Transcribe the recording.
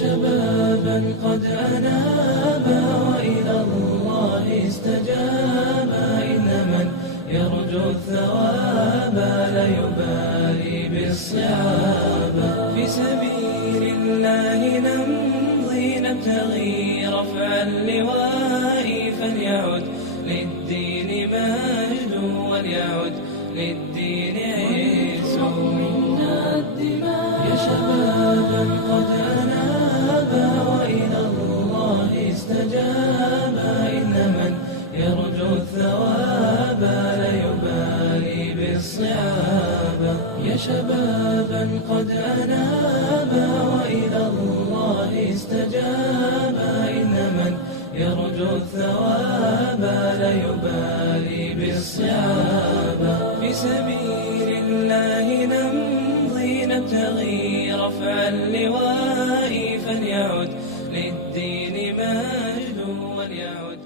شبابا قد أنابا وإلى الله استجابا، إن من يرجو الثواب لا يبالي بالصعاب. في سبيل الله نمضي نبتغي رفع اللواء، فليعد للدين مجد وليعد للدين عز. منا الدماء يا شبابا قد أنابا وإلى الله استجابا، إن من يرجو الثواب لا يبالي بالصعاب. يا شبابا قد أنابا وإلى الله استجابا، إن من يرجو الثواب لا يبالي بالصعاب. في سبيل الله نمضي نبتغي رفع اللواء، فليعد للدين مجد وليعد